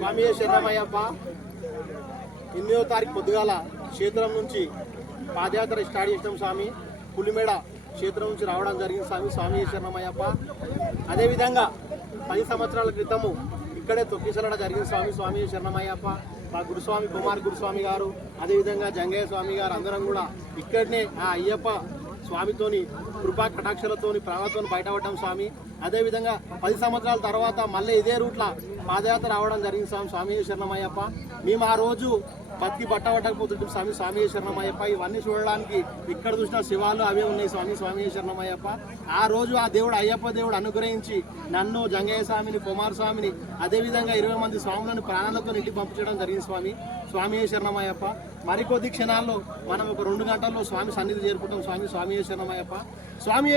స్వామి శరణమయ్యప్ప 8వ తారీఖు పొద్దుగాల క్షేత్రం నుంచి పాదయాత్ర స్టార్ట్ చేసినాం స్వామి. పులిమేడ క్షేత్రం నుంచి రావడం జరిగింది స్వామి శరణమయ్యప్ప. అదేవిధంగా 10 సంవత్సరాల క్రితము ఇక్కడే తొక్కిసలడ జరిగింది స్వామి శరణమయ్యప్ప. మా గురుస్వామి కుమార్ గురుస్వామి గారు, అదేవిధంగా జంగయ్య స్వామి గారు అందరం కూడా ఇక్కడనే ఆ అయ్యప్ప స్వామితోని కృపా కటాక్షలతోని ప్రాణాలతో బయటపడ్డాం స్వామి. అదేవిధంగా 10 సంవత్సరాల తర్వాత మళ్ళీ ఇదే రూట్ల పాదయాత్ర రావడం జరిగింది స్వామి శరణమయ్యప్ప. మేము ఆ రోజు బతికి బట్టబట్టకపోతుంటాం స్వామి శరణమయ్యప్ప. ఇవన్నీ చూడడానికి ఇక్కడ చూసిన శివాలు అవే ఉన్నాయి స్వామి శరణమయ్యప్ప. ఆ రోజు ఆ దేవుడు అయ్యప్ప దేవుడు అనుగ్రహించి నన్ను, జంగయ్య స్వామిని, కుమార్ స్వామిని, అదేవిధంగా 20 మంది స్వాములను ప్రాణాలతో ఇంటికి పంపించడం జరిగింది స్వామి శరణమయ్యప్ప. మరికొద్ది క్షణాల్లో మనం ఒక 2 గంటల్లో స్వామి సన్నిధి చేరుకుంటాం స్వామి శరణమయ్యప్ప. స్వామి